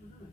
Thank you.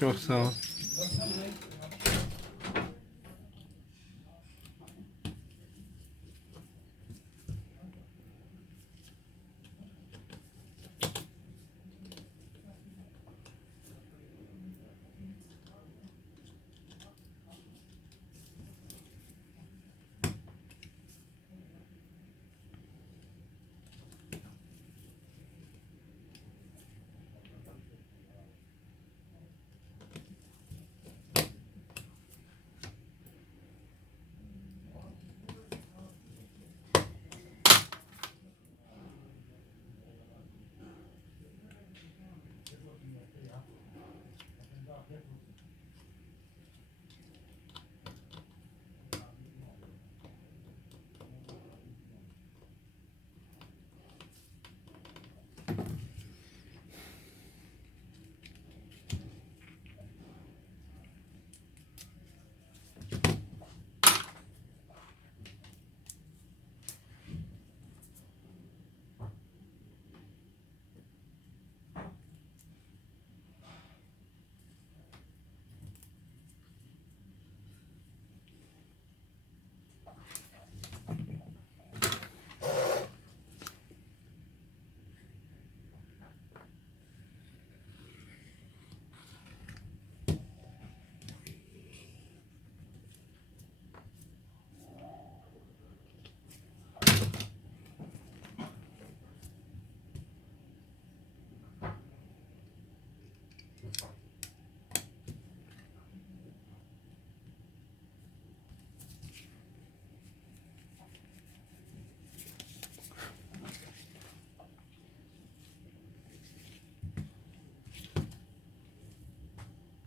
Çok sağ ol.